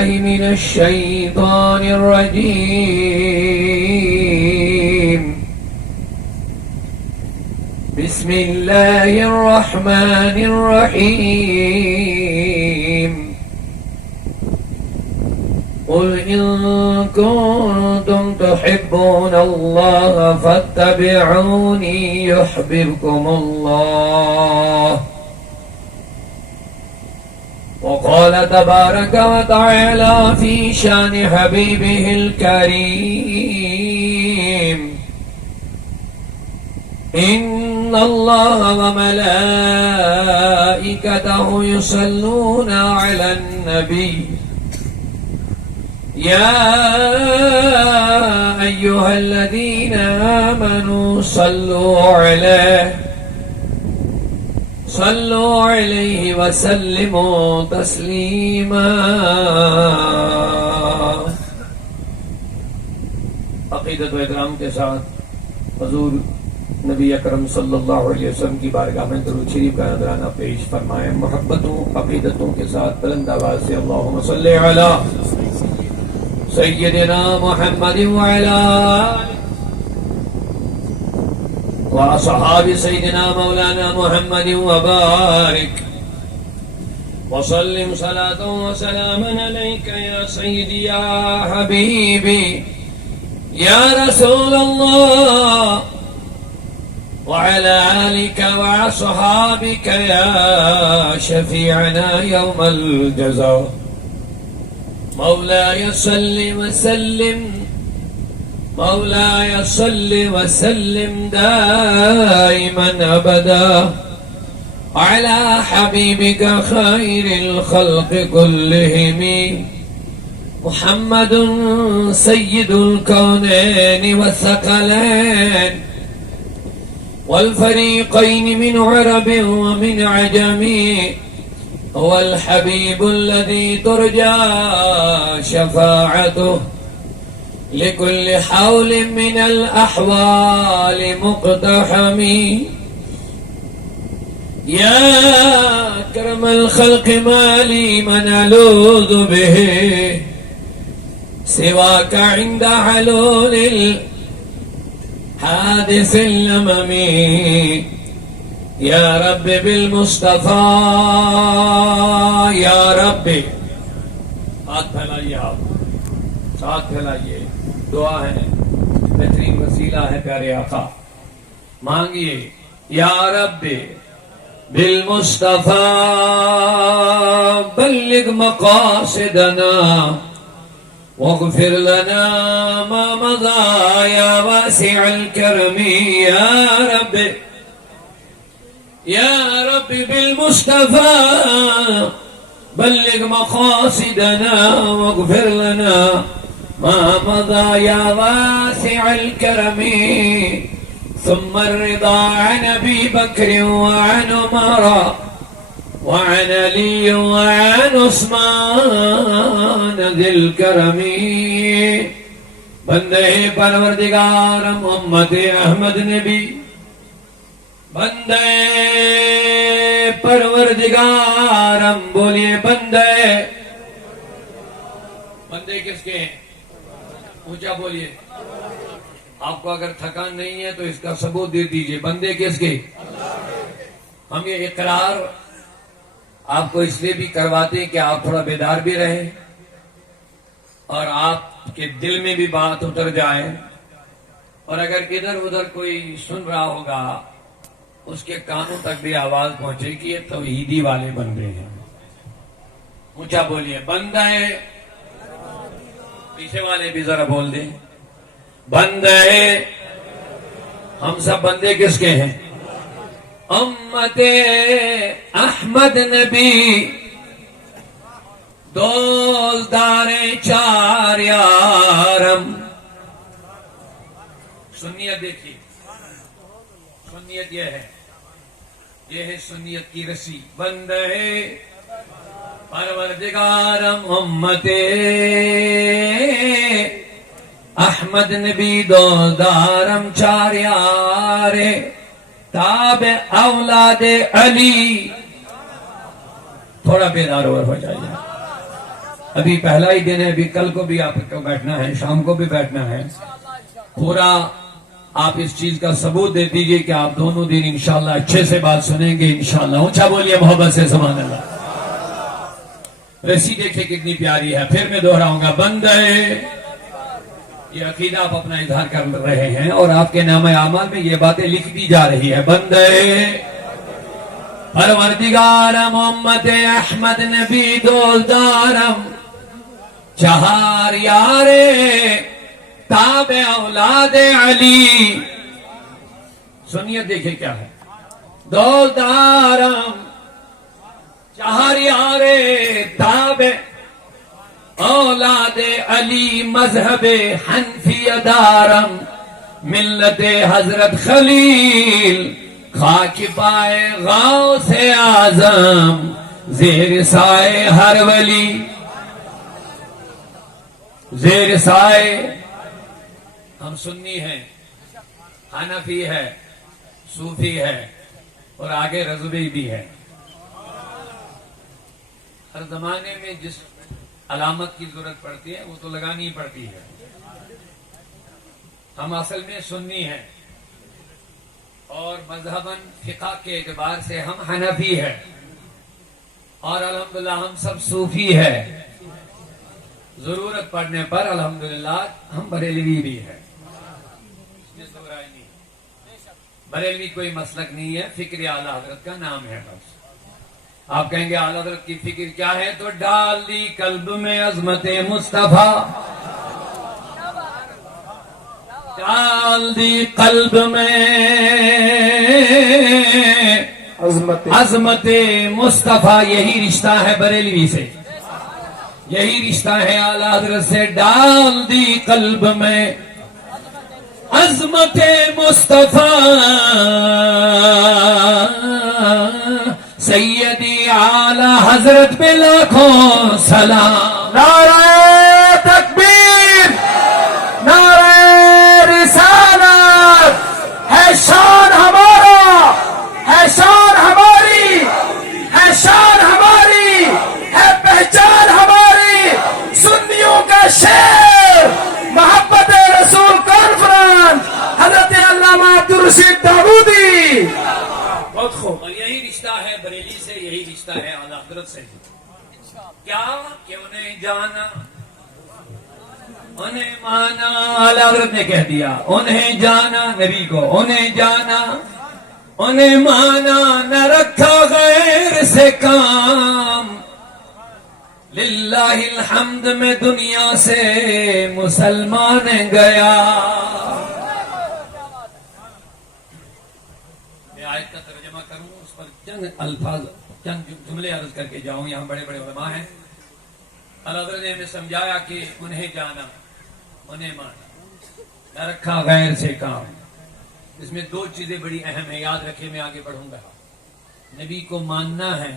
من الشيطان الرجيم. بسم الله الرحمن الرحيم. قل إن كنتم تحبون الله فاتبعوني يحببكم الله. وقال تبارك وتعالى في شان حبيبه الكريم: إن الله وملائكته يصلون على النبي يا أيها الذين آمنوا صلوا عليه وسلموا تسلیما. عقیدت و احترام کے ساتھ حضور نبی اکرم صلی اللہ علیہ وسلم کی بارگاہ میں درود شریف کا نذرانہ پیش فرمائیں. محبتوں عقیدتوں کے ساتھ بلند آواز سے اللہم صلی علی سیدنا محمد وعلی وصحاب سيدنا مولانا محمد وبارك وسلم صلاة وسلاما عليك يا سيدي يا حبيبي يا رسول الله وعلى آلك وصحابك يا شفيعنا يوم الجزاء. مولاي صل وسلم مولاي صل وسلم دائما أبدا على حبيبك خير الخلق كلهم محمد سيد الكونين والثقلين والفريقين من عرب ومن عجم. هو الحبيب الذي ترجى شفاعته لكل حول من الأحوال مقتحم. يا أكرم الخلق ما لي من ألوذ به سواك عند حلول الحادث الأمم. يا رب بالمصطفى يا رب. ہاتھ پھیلائیے، آپ ساتھ پھیلائیے. دعا ہے، بہترین وسیلہ ہے پیارے آقا. مانگیے یا رب بالمصطفى بلغ مقاصدنا واغفر لنا ما مضى يا واسع الكرم. يا رب بالمصطفى بلغ مقاصدنا واغفر لنا ما مضى يا واسع الكرم. ثم الرضا عن أبي بكر وعن عمر وعن علي وعن عثمان ذي الكرم. بندے پروردگارم امت احمد نبی، بندے پروردگارم. بولیے بندے. بندے کس کے ہیں؟ اونچا بولیے. آپ کو اگر تھکان نہیں ہے تو اس کا ثبوت دے دیجئے. بندے کس کے؟ ہم یہ اقرار آپ کو اس لیے بھی کرواتے ہیں کہ آپ تھوڑا بیدار بھی رہیں اور آپ کے دل میں بھی بات اتر جائے. اور اگر ادھر ادھر کوئی سن رہا ہوگا اس کے کانوں تک بھی آواز پہنچے کہ یہ توحیدی والے بن رہے ہیں. اونچا بولیے بندے. پیچھے والے بھی ذرا بول دیں بندے. ہم سب بندے کس کے ہیں؟ امت احمد نبی دوزدار چار یارم. سنیت دیکھیے، سنیت یہ ہے سنیت کی رسی. بندے پروردگارم امت احمد نبی دوزدارم چار یار تابع اولاد علی. تھوڑا بیدار اور ہو جائیے. ابھی پہلا ہی دن ہے، ابھی کل کو بھی آپ کو بیٹھنا ہے، شام کو بھی بیٹھنا ہے. پورا آپ اس چیز کا ثبوت دے دیجئے کہ آپ دونوں دن انشاءاللہ اچھے سے بات سنیں گے انشاءاللہ. اونچا بولیے محبت سے سبحان اللہ. رسی دیکھیں کتنی پیاری ہے. پھر میں دہراؤں گا، بندے یہ عقیدہ آپ اپنا اظہار کر رہے ہیں اور آپ کے نامہ اعمال میں یہ باتیں لکھ دی جا رہی ہے. بندے پروردگارم امت احمد نبی دولدارم چہار یارے تابع اولاد علی. سنیے دیکھیں کیا ہے. دولدارم چہار یارے تابع اولاد علی مذہب حنفی دارم ملت حضرت خلیل خاک پائے غوث اعظم زیر سائے ہر ولی. زیر سائے ہم سنی ہیں، حنفی ہے، صوفی ہے اور آگے رضوی بھی ہے. ہر زمانے میں جس علامت کی ضرورت پڑتی ہے وہ تو لگانی پڑتی ہے. ہم اصل میں سنی ہیں اور مذہباً فقہ کے اعتبار سے ہم حنفی ہے اور الحمدللہ ہم سب صوفی ہے. ضرورت پڑنے پر الحمدللہ ہم بریلوی بھی ہے. بریلوی کوئی مسلک نہیں ہے، فکر اعلیٰ حضرت کا نام ہے. بس آپ کہیں گے اعلیٰ حضرت کی فکر کیا ہے، تو ڈال دی قلب میں عظمت مصطفیٰ، ڈال دی قلب میں عظمت مصطفیٰ. یہی رشتہ ہے بریلوی سے، یہی رشتہ ہے اعلیٰ حضرت سے. ڈال دی قلب میں عظمت مصطفیٰ سیدی اعلیٰ حضرت پہ لاکھوں سلام. نعرہ تکبیر، نعرہ رسالت. ہے شان ہمارا، ہے شان ہماری، ہے شان ہماری، ہے پہچان ہماری. سنیوں کا شیر محبت رسول کانفرنس حضرت علامہ عبدالرشید داودی. بہت خوب. اور یہی رشتہ ہے بریلی سے، یہی رشتہ ہے اعلیٰ حضرت سے. کیا کہ انہیں جانا، انہیں مانا. اعلیٰ حضرت نے کہہ دیا انہیں جانا، نبی کو انہیں جانا، انہیں مانا، نہ رکھا غیر سے کام. للہ الحمد میں دنیا سے مسلمان گیا. میں آیت کا ترجمہ کروں، اس پر چند الفاظ، چند جملے عرض کر کے جاؤں. یہاں بڑے بڑے علماء ہیں. حضرت نے ہمیں سمجھایا کہ انہیں جانا، انہیں مانا، نہ رکھا غیر سے کام. اس میں دو چیزیں بڑی اہم ہیں، یاد رکھے. میں آگے بڑھوں گا. نبی کو ماننا ہے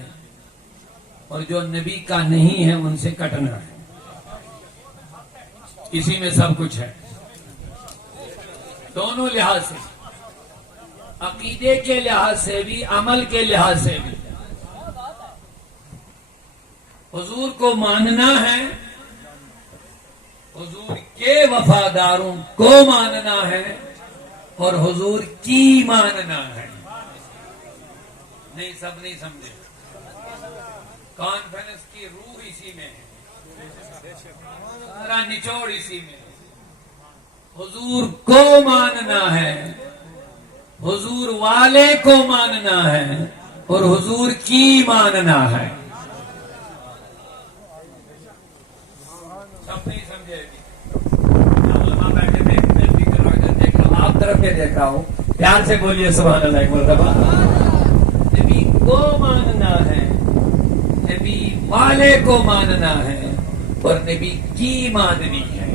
اور جو نبی کا نہیں ہے ان سے کٹنا ہے. اسی میں سب کچھ ہے، دونوں لحاظ سے، عقیدے کے لحاظ سے بھی، عمل کے لحاظ سے بھی. حضور کو ماننا ہے، حضور کے وفاداروں کو ماننا ہے اور حضور کی ماننا ہے. نہیں، سب نہیں سمجھے. کانفرنس کی روح اسی میں ہے، سارا نچوڑ اسی میں. حضور کو ماننا ہے، حضور والے کو ماننا ہے اور حضور کی ماننا ہے. سب نہیں سمجھے. علماء بیٹھے میں بھی کروا کر دیکھ رہا ہوں، آپ طرف میں دیکھ رہا ہوں. پیار سے بولیے سبحان اللہ ایک مرتبہ. نبی کو ماننا ہے، نبی والے کو ماننا ہے اور نبی کی ماننی ہے.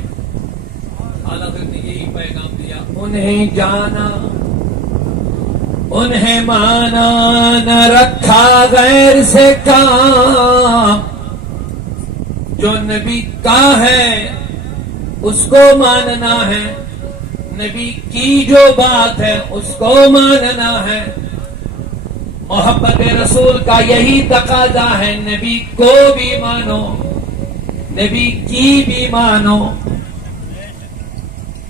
حضرت نے یہی پیغام دیا. انہیں جانا، انہیں مانا، نہ رکھا غیر سے کام. جو نبی کا ہے اس کو ماننا ہے، نبی کی جو بات ہے اس کو ماننا ہے. محبت رسول کا یہی تقاضا ہے، نبی کو بھی مانو نبی کی بھی مانو.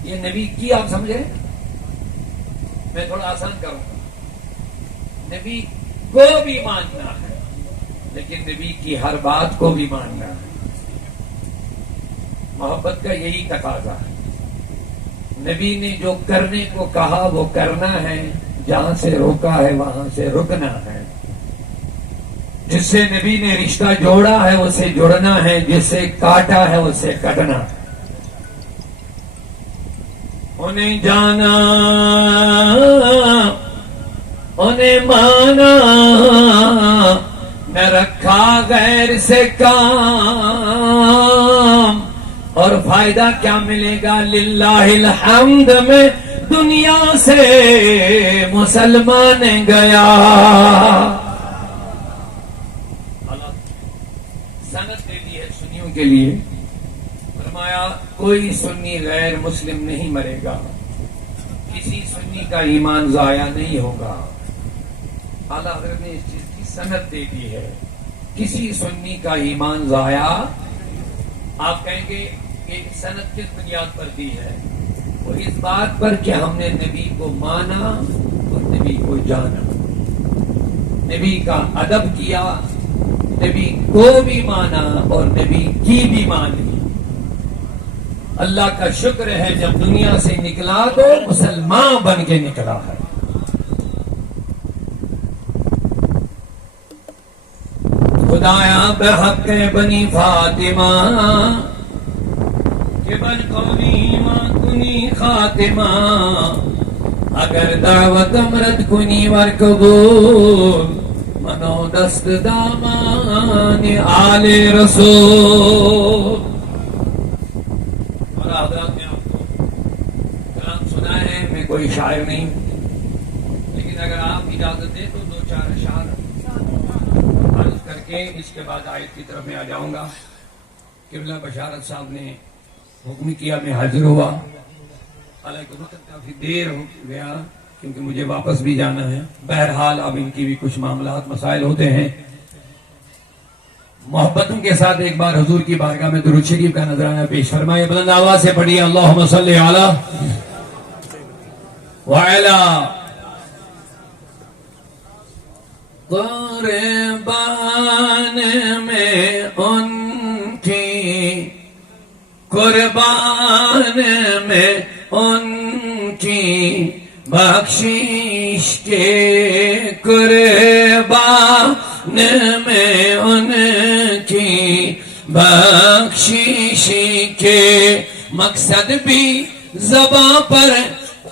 یہ نبی کی آپ سمجھے؟ میں تھوڑا آسان کروں گا. نبی کو بھی ماننا ہے لیکن نبی کی ہر بات کو بھی ماننا ہے. محبت کا یہی تقاضا ہے. نبی نے جو کرنے کو کہا وہ کرنا ہے, جہاں سے روکا ہے وہاں سے رکنا ہے. جس سے نبی نے رشتہ جوڑا ہے اسے جڑنا ہے, جس سے کاٹا ہے اسے کٹنا ہے. انہیں جانا انہیں مانا, نہ رکھا غیر سے کام. اور فائدہ کیا ملے گا؟ للہ الحمد میں دنیا سے مسلمان گیا. سند دے دی ہے سنیوں کے لیے, فرمایا کوئی سنی غیر مسلم نہیں مرے گا, کسی سنی کا ایمان ضائع نہیں ہوگا. اعلیٰ حضرت نے اس چیز کی سند دے دی ہے, کسی سنی کا ایمان ضائع. آپ کہیں گے کہ سند کس بنیاد پر دی ہے؟ وہ اس بات پر کہ ہم نے نبی کو مانا اور نبی کو جانا, نبی کا ادب کیا, نبی کو بھی مانا اور نبی کی بھی مانی. اللہ کا شکر ہے جب دنیا سے نکلا تو مسلمان بن کے نکلا ہے. خدایا بحق بنی فاطمہ کہ بن قولی ماں کنی خاتمہ, اگر دعوت امرت کنی ور قبول, منو دست دامان آل رسول. اور حضرات نے آپ کو کلام سنا ہے, میں کوئی شاعر نہیں, لیکن اگر آپ اجازت دیں تو دو چار اشعار عرض کر کے اس کے بعد آیت کی طرف میں آ جاؤں گا. قبلہ بشارت صاحب نے حکم کیا, میں حاضر ہوا. حالانکہ وقت کافی دیر ہو گیا کیونکہ مجھے واپس بھی جانا ہے. بہرحال اب ان کی بھی کچھ معاملات مسائل ہوتے ہیں. محبتوں کے ساتھ ایک بار حضور کی بارگاہ میں درود شریف کا نذرانہ پیش فرمائے. بلند آواز سے پڑھیے اللہم صلی علی وعلی. قربان میں ان کی, قربان میں ان کی بخشش کے, قربان میں ان کی بخشش کے, مقصد بھی زباں پر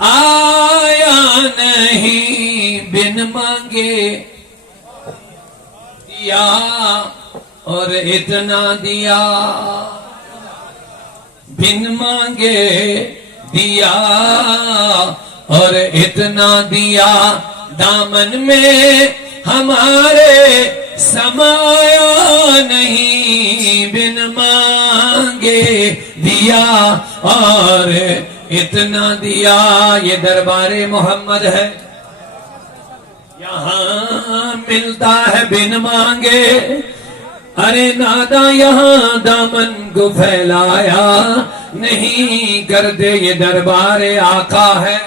آیا نہیں, بن مانگے دیا اور اتنا دیا, بن مانگے دیا اور اتنا دیا. دامن میں ہمارے سمایا نہیں, بن مانگے دیا اور اتنا دیا. یہ دربار محمد ہے, یہاں ملتا ہے بن مانگے. ارے نادا یہاں دامن کو پھیلایا نہیں کرتے. یہ دربار آقا ہے,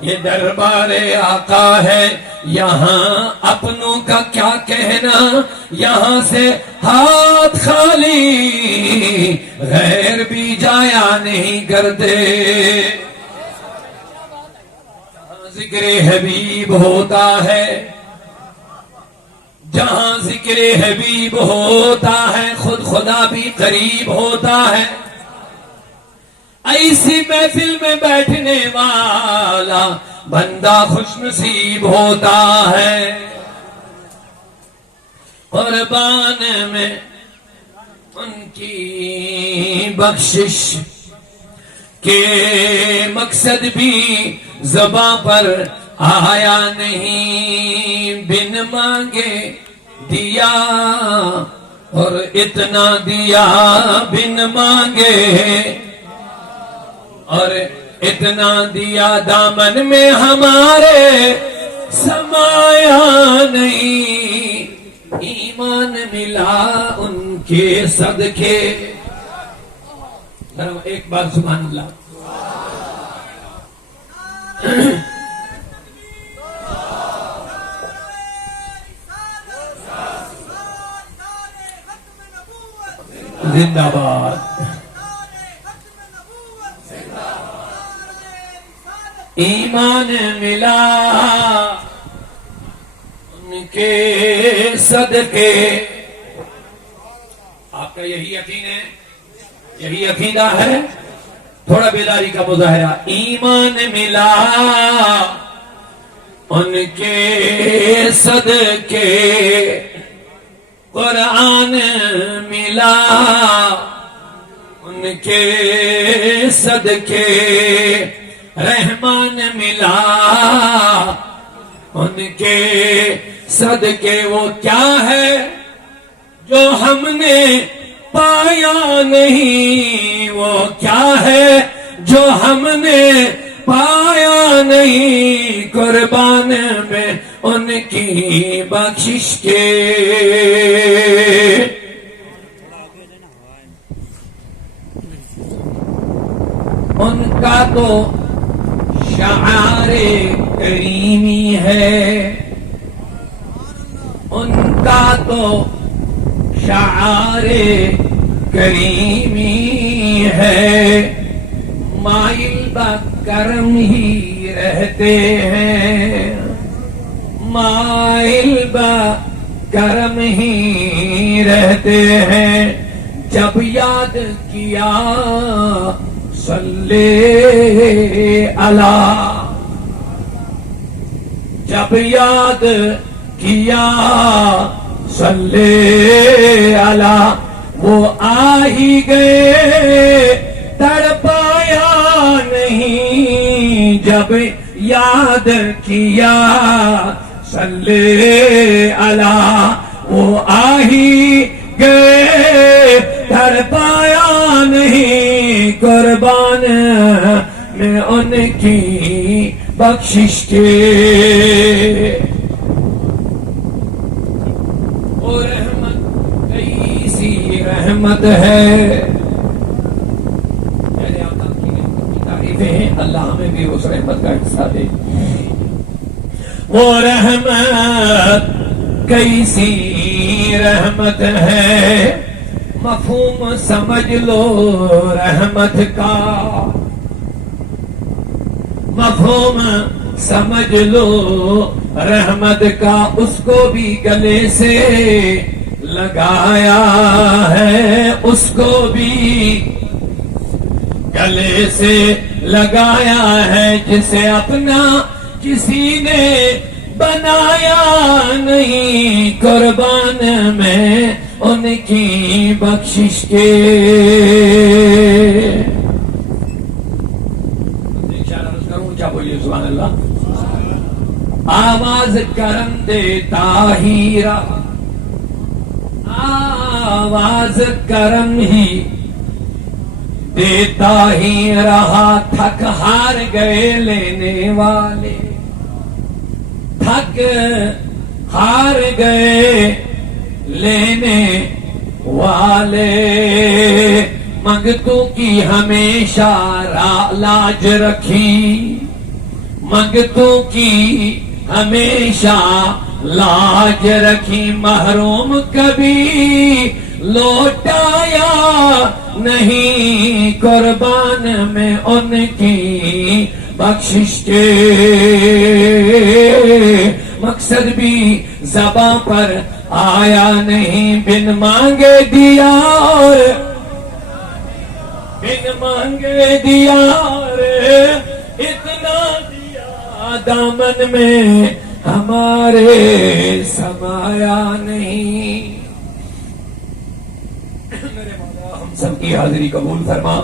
یہ دربار آقا ہے. یہاں اپنوں کا کیا کہنا, یہاں سے ہاتھ خالی غیر بھی جایا نہیں کرتے. ذکر حبیب ہوتا ہے, جہاں ذکر حبیب ہوتا ہے خود خدا بھی قریب ہوتا ہے. ایسی محفل میں بیٹھنے والا بندہ خوش نصیب ہوتا ہے. قربان میں ان کی بخشش کے, مقصد بھی زباں پر آیا نہیں, بن مانگے دیا اور اتنا دیا. بن مانگے اور اتنا دیا. دامن میں ہمارے سمایا نہیں, ایمان ملا ان کے صدقے. ذرا ایک بار سبحان اللہ. زندہ باد. ایمان ملا ان کے صدقے. آپ کا یہی یقین ہے, یہی عقیدہ ہے؟ تھوڑا بیداری کا مظاہرہ. ایمان ملا ان کے صدقے, قرآن ملا ان کے صدقے, رحمان ملا ان کے صدقے. وہ کیا ہے جو ہم نے پایا نہیں, وہ کیا ہے جو ہم نے پایا نہیں, قربان میں ان کی بخشش کے. ان کا تو شعار کریمی ہے, ان کا تو شعار کریمی ہے, مائل بکرم ہی رہتے ہیں, مائل بکرم ہی رہتے ہیں. جب یاد کیا صلی اللہ, جب یاد کیا صلی اللہ, وہ آ ہی گئے تڑپایا نہیں. جب یاد کیا صلی اللہ, وہ آ ہی گئے تڑپایا نہیں, قربان میں ان کی بخشش کے. وہ رحمت کیسی رحمت ہے, میرے آقا کی تعریفیں ہیں, اللہ ہمیں بھی اس رحمت کا حصہ دے. وہ رحمت کیسی رحمت ہے, مفہوم سمجھ لو رحمت کا, مفہوم سمجھ لو رحمت کا. اس کو بھی گلے سے لگایا ہے, اس کو بھی گلے سے لگایا ہے, جسے اپنا کسی نے بنایا نہیں, قربان میں ان کی بخشش کے. اونچا بولیے سبحان اللہ. آواز کرم دیتا ہی رہا, آواز کرم ہی دیتا ہی رہا, تھک ہار گئے لینے والے, تھک ہار گئے لینے والے. منگتوں کی ہمیشہ لاج رکھی, منگتوں کی ہمیشہ لاج رکھی, محروم کبھی لوٹایا نہیں, قربان میں ان کی بخشش کے. مقصد بھی زباں پر آیا نہیں, بن مانگے دیا اور بن مانگے دیا اور اتنا دیا, دامن میں ہمارے سمایا نہیں. میرے مولا ہم سب کی حاضری قبول فرما.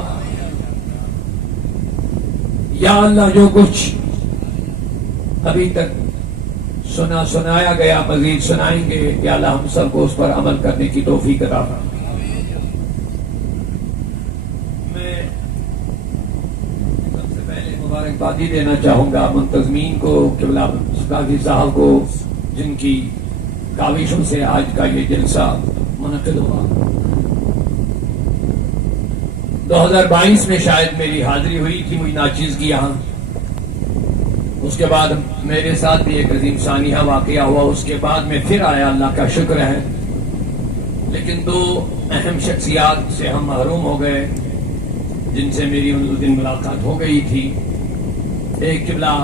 یا اللہ جو کچھ ابھی تک سنایا گیا مزید سنائیں گے, یا اللہ ہم سب کو اس پر عمل کرنے کی توفیق عطا فرما. میں سب سے پہلے مبارکبادی دینا چاہوں گا منتظمین کو, قبلہ قاضی صاحب کو, جن کی کاوشوں سے آج کا یہ جلسہ منعقد ہوا. 2022 میں شاید میری حاضری ہوئی تھی مجھ ناچیز کی یہاں. اس کے بعد میرے ساتھ بھی ایک عظیم سانحہ واقعہ ہوا. اس کے بعد میں پھر آیا, اللہ کا شکر ہے. لیکن دو اہم شخصیات سے ہم محروم ہو گئے جن سے میری اس دن ملاقات ہو گئی تھی. ایک قبلہ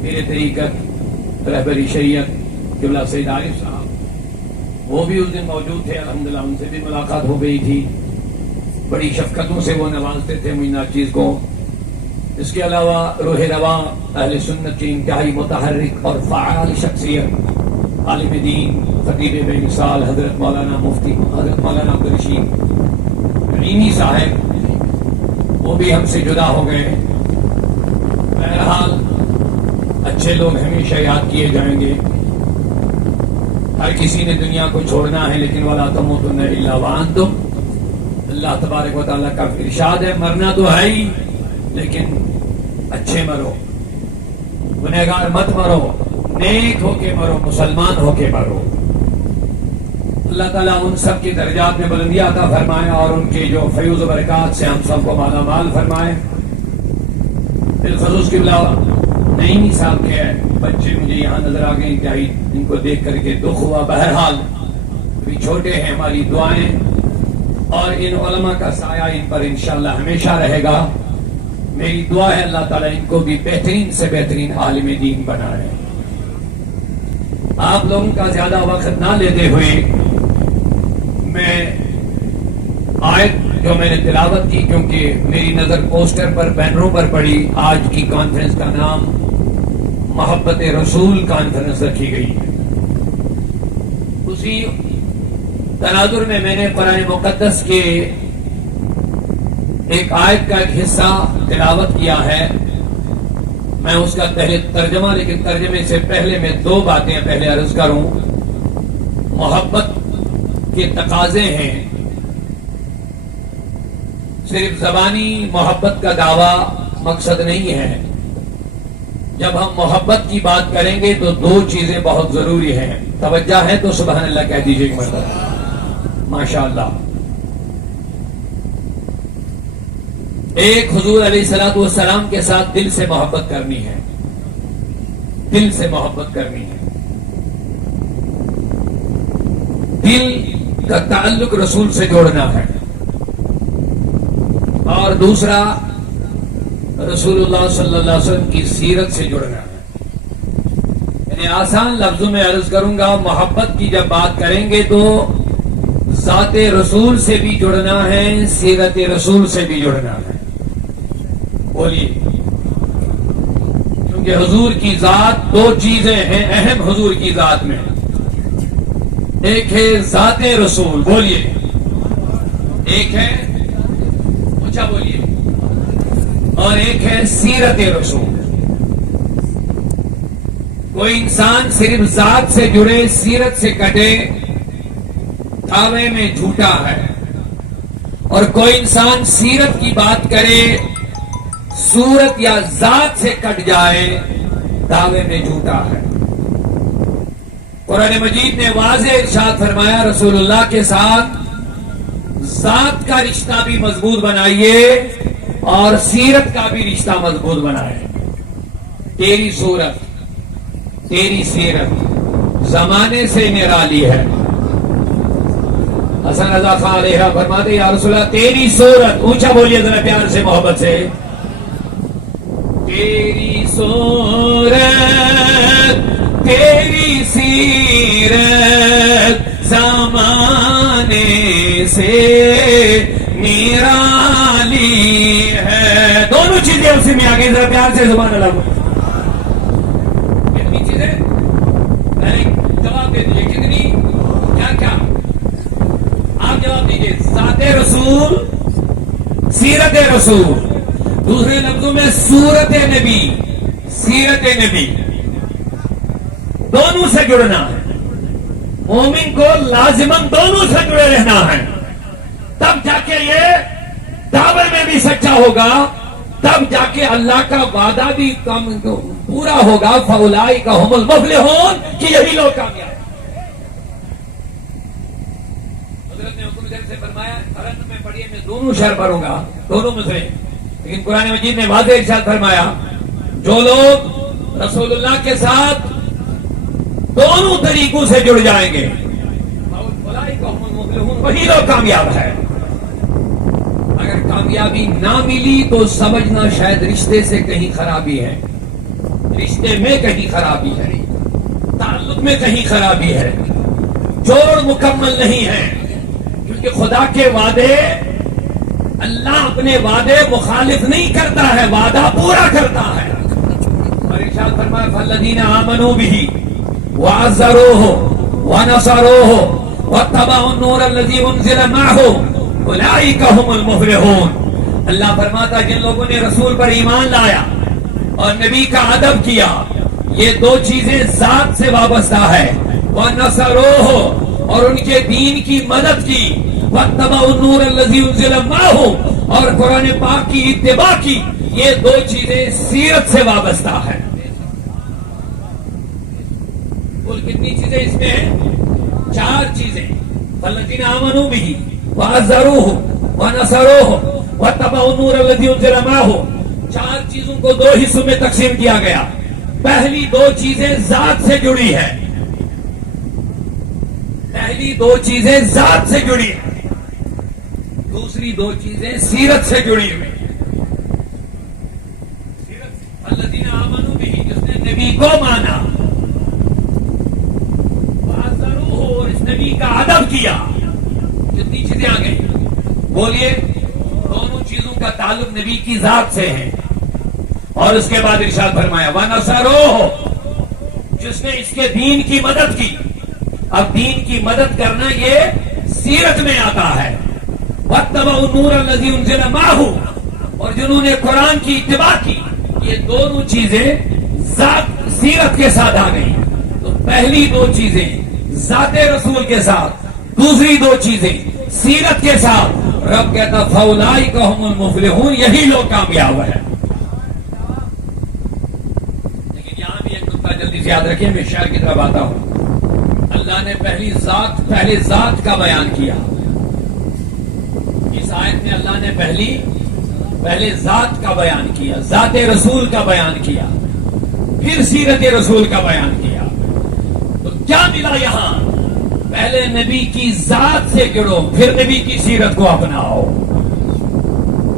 میرے طریقت رہبری شریعت قبلہ سید عارف صاحب, وہ بھی اس دن موجود تھے الحمدللہ, ان سے بھی ملاقات ہو گئی تھی. بڑی شفقتوں سے وہ نوازتے تھے مجھ ناچیز کو. اس کے علاوہ روح رواں اہل سنت کی انتہائی متحرک اور فعال شخصیت عالم دین خطیب بے مثال حضرت مولانا مفتی حضرت مولانا عبدالرشید رحیمی صاحب, وہ بھی ہم سے جدا ہو گئے. بہرحال اچھے لوگ ہمیشہ یاد کیے جائیں گے. ہر کسی نے دنیا کو چھوڑنا ہے, لیکن وَلَا تَمُوتُنَّ إِلَّا وَأَنْتُمْ, اللہ تبارک و تعالیٰ کا ارشاد ہے مرنا تو ہے ہی, لیکن اچھے مرو, گنہگار مت مرو, نیک ہو کے مرو, مسلمان ہو کے مرو. اللہ تعالیٰ ان سب کی درجات میں بلندیاں عطا فرمائے اور ان کے جو فیوز و برکات سے ہم سب کو مالا مال فرمائے. بالخصوص قبلہ نعیمی صاحب کے بچے مجھے یہاں نظر آ گئے, انتہائی ان کو دیکھ کر کے دکھ ہوا. بہرحال ابھی چھوٹے ہیں, ہماری دعائیں اور ان علماء کا سایہ ان پر انشاءاللہ ہمیشہ رہے گا. میری دعا ہے اللہ تعالیٰ ان کو بھی بہترین سے بہترین عالم دین بنائے. آپ لوگوں کا زیادہ وقت نہ لیتے ہوئے میں آیت جو میں نے تلاوت کی, کیونکہ میری نظر پوسٹر پر بینروں پر پڑی, آج کی کانفرنس کا نام محبت رسول کانفرنس رکھی گئی ہے. اسی تناظر میں نے قرآن مقدس کے ایک آیت کا ایک حصہ تلاوت کیا ہے. میں اس کا پہلے ترجمہ, لیکن ترجمے سے پہلے میں دو باتیں پہلے عرض کروں. محبت کے تقاضے ہیں, صرف زبانی محبت کا دعویٰ مقصد نہیں ہے. جب ہم محبت کی بات کریں گے تو دو چیزیں بہت ضروری ہیں. توجہ ہے تو سبحان اللہ کہہ دیجیے ایک مرتبہ, ماشاء اللہ. ایک حضور علیہ الصلوۃ والسلام کے ساتھ دل سے محبت کرنی ہے, دل سے محبت کرنی ہے. دل کا تعلق رسول سے جوڑنا ہے. اور دوسرا رسول اللہ صلی اللہ علیہ وسلم کی سیرت سے جڑنا ہے. یعنی آسان لفظوں میں عرض کروں گا, محبت کی جب بات کریں گے تو ذات رسول سے بھی جڑنا ہے, سیرت رسول سے بھی جڑنا ہے. بولیے, کیونکہ حضور کی ذات دو چیزیں ہیں اہم حضور کی ذات میں. ایک ہے ذات رسول, بولیے, ایک ہے اونچا بولیے, اور ایک ہے سیرت رسول. کوئی انسان صرف ذات سے جڑے سیرت سے کٹے دعوے میں جھوٹا ہے, اور کوئی انسان سیرت کی بات کرے صورت یا ذات سے کٹ جائے دعوے میں جھوٹا ہے. قرآن مجید نے واضح ارشاد فرمایا رسول اللہ کے ساتھ ذات کا رشتہ بھی مضبوط بنائیے اور سیرت کا بھی رشتہ مضبوط بنائے. تیری صورت تیری سیرت زمانے سے نرالی ہے. حسن رضا خان علیہ فرماتے یا رسول اللہ تیری صورت, اونچا بولیے ذرا پیار سے محبت سے, تیری صورت تیری سیرت زمانے سے نرالی ہے. دونوں چیزیں اسی میں آگے ذرا پیار سے زبان اللہ. کتنی چیزیں جواب دے دیجیے, کتنی کیا کیا آپ جواب دیجیے. ذات رسول, سیرت رسول, دوسرے لفظوں میں صورت نبی, سیرت نبی, دونوں سے جڑنا ہے. مومن کو لازماً دونوں سے جڑے رہنا ہے, تب جا کے یہ دعوے میں بھی سچا ہوگا, تب جا کے اللہ کا وعدہ بھی پورا ہوگا. فاولئک ھم المفلحون, کہ یہی لوگ کامیاب. حضرت نے حکم سے فرمایا ترنم میں پڑھیے, میں دونوں شہر پڑھوں گا، دونوں مسئلے، لیکن قرآن مجید نے واضح ارشاد فرمایا جو لوگ رسول اللہ کے ساتھ دونوں طریقوں سے جڑ جائیں گے وہی لوگ کامیاب ہے۔ اگر کامیابی نہ ملی تو سمجھنا شاید رشتے سے کہیں خرابی ہے، رشتے میں کہیں خرابی ہے، تعلق میں کہیں خرابی ہے، جوڑ مکمل نہیں ہے، کیونکہ خدا کے وعدے، اللہ اپنے وعدے مخالف نہیں کرتا ہے، وعدہ پورا کرتا ہے۔ اور ارشاد فرمایا فالذین آمنوا بہ وعزروہ ونصروہ واتبعوا النور الذی انزل معہ اولئک هم المفلحون۔ اللہ فرماتا جن لوگوں نے رسول پر ایمان لایا اور نبی کا ادب کیا، یہ دو چیزیں ذات سے وابستہ ہے، وَنَصَرُوهُ اور ان کے دین کی مدد کی، وَاتَّبَعُوا النُّورَ الَّذِي أُنزِلَ مَعَهُ اور قرآن پاک کی اتباع کی، یہ دو چیزیں سیرت سے وابستہ ہے۔ کل کتنی چیزیں اس میں ہیں؟ 4 چیزیں۔ فَالَّذِينَ آمَنُوا بِهِ وَعَزَّرُوهُ وَنَصَرُوهُ وَاتَّبَعُوا النُّورَ الَّذِي أُنزِلَ مَعَهُ۔ 4 چیزوں کو 2 حصوں میں تقسیم کیا گیا۔ پہلی 2 چیزیں ذات سے جڑی ہے، پہلی 2 چیزیں ذات سے جڑی ہیں، دوسری 2 چیزیں سیرت سے جڑی ہوئی۔ الذین آمنوا بہ جس نے نبی کو مانا، وعزروہ اور اس نبی کا ادب کیا، کتنی چیزیں آ گئی؟ بولیے، دونوں چیزوں کا تعلق نبی کی ذات سے ہے۔ اور اس کے بعد ارشاد فرمایا وَنَصَرُوهُ جس نے اس کے دین کی مدد کی۔ اب دین کی مدد کرنا یہ سیرت میں آتا ہے۔ وَاتَّبَعُوا النُّورَ الَّذِي أُنزِلَ مَعَهُ اور جنہوں نے قرآن کی اتباع کی، یہ دونوں چیزیں ذات سیرت کے ساتھ آ گئی۔ تو پہلی 2 چیزیں ذات رسول کے ساتھ، دوسری 2 چیزیں سیرت کے ساتھ۔ رب کہتا فَأُولَئِكَ هُمُ الْمُفْلِحُونَ یہی لوگ کامیاب ہیں۔ جلدی سے یاد رکھیں، میں شعر کی طرف آتا ہوں۔ اللہ نے پہلے ذات کا بیان کیا۔ اس آیت میں اللہ نے پہلے ذات کا بیان کیا، ذات رسول کا بیان کیا، پھر سیرت رسول کا بیان کیا۔ تو کیا ملا یہاں؟ پہلے نبی کی ذات سے جڑو، پھر نبی کی سیرت کو اپناؤ۔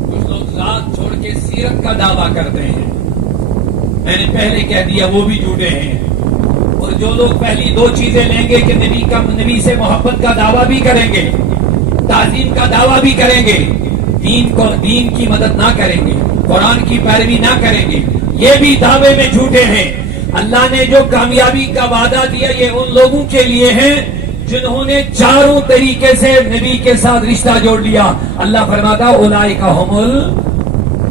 کچھ لوگ ذات چھوڑ کے سیرت کا دعویٰ کرتے ہیں، میں نے پہلے کہہ دیا وہ بھی جھوٹے ہیں۔ اور جو لوگ پہلی 2 چیزیں لیں گے کہ نبی سے محبت کا دعویٰ بھی کریں گے، تعظیم کا دعویٰ بھی کریں گے، دین کی مدد نہ کریں گے، قرآن کی پیروی نہ کریں گے، یہ بھی دعوے میں جھوٹے ہیں۔ اللہ نے جو کامیابی کا وعدہ دیا یہ ان لوگوں کے لیے ہے جنہوں نے 4 طریقے سے نبی کے ساتھ رشتہ جوڑ لیا۔ اللہ فرماتا اولئک هم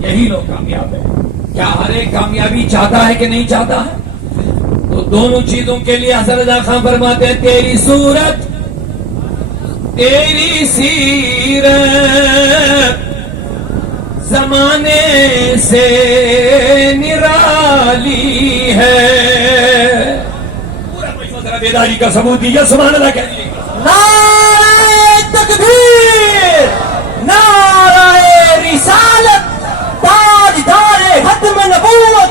یہی لوگ کامیاب ہیں۔ کیا ہر ایک کامیابی چاہتا ہے کہ نہیں چاہتا ہے؟ تو دونوں چیزوں کے لیے حضرت رضا خان فرماتے ہیں تیری صورت تیری سیرت زمانے سے نرالی ہے۔ پورا مجموعہ ذرا بیداری کا ثبوت دیجیے، سبحان اللہ کہیے۔ نعرہ تکبیر، نعرہ رسالت، تاجدار ختم نبوت،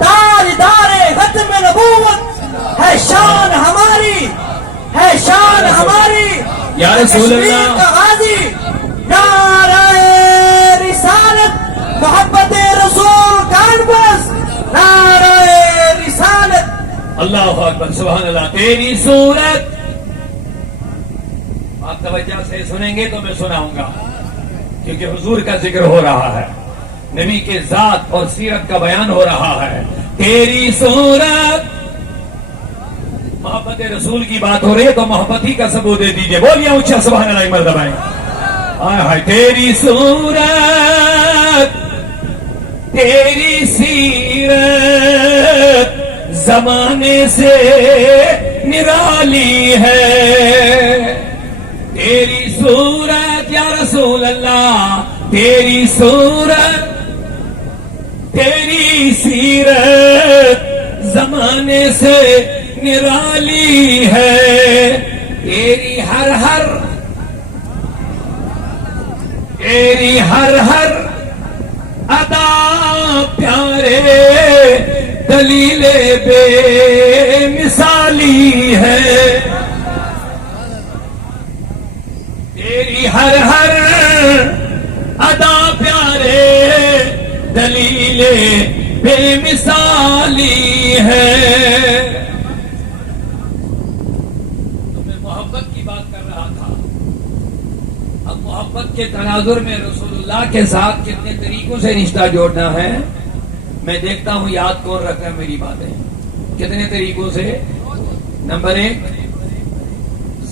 تاجدار ختم نبوت ہے شان ہماری، ہے شان ہماری یا رسول کشمیر اللہ۔ کا غازی۔ نعرہ رسالت، محبت رسول کانفرنس، نعرہ رسالت۔ اللہ اکبر، سبحان اللہ۔ تیری صورت، آپ توجہ سے سنیں گے تو میں سناؤں گا کیونکہ حضور کا ذکر ہو رہا ہے، نبی کے ذات اور سیرت کا بیان ہو رہا ہے۔ تیری صورت، محبت رسول کی بات ہو رہی ہے تو محبت ہی کا ثبوت دے دیجئے، بولیے اونچا سبحان اللہ مرتبہ۔ ہائے ہائے، تیری صورت تیری سیرت زمانے سے نرالی ہے۔ تیری صورت یا رسول اللہ، تیری صورت تیری سیرت زمانے سے نرالی ہے۔ تیری ہر تیری ہر ہر ادا پیارے دلیل بے مثالی ہے، تیری ہر ہر ادا پیارے دلیل بے مثالی ہے۔ تو میں محبت کی بات کر رہا تھا، اب محبت کے تناظر میں رسول اللہ کے ساتھ کتنے طریقوں سے رشتہ جوڑنا ہے میں دیکھتا ہوں یاد کون رکھا ہے میری باتیں، کتنے طریقوں سے۔ نمبر 1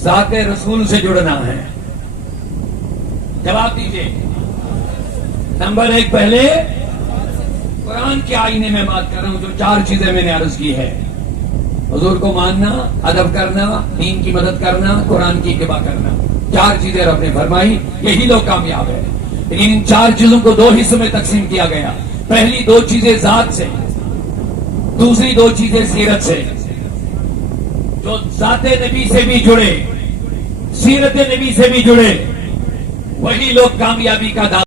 ذات رسول سے جڑنا ہے، جواب دیجئے۔ نمبر 1 پہلے قرآن کے آئینے میں بات کر رہا ہوں، جو 4 چیزیں میں نے عرض کی ہے، حضور کو ماننا، ادب کرنا، دین کی مدد کرنا، قرآن کی اتباع کرنا، 4 چیزیں رب نے فرمائی، یہی لوگ کامیاب ہے۔ لیکن ان 4 چیزوں کو 2 حصوں میں تقسیم کیا گیا، پہلی 2 چیزیں ذات سے، دوسری 2 چیزیں سیرت سے۔ جو ذات نبی سے بھی جڑے، سیرت نبی سے بھی جڑے، وہی لوگ کامیابی کا دعویٰ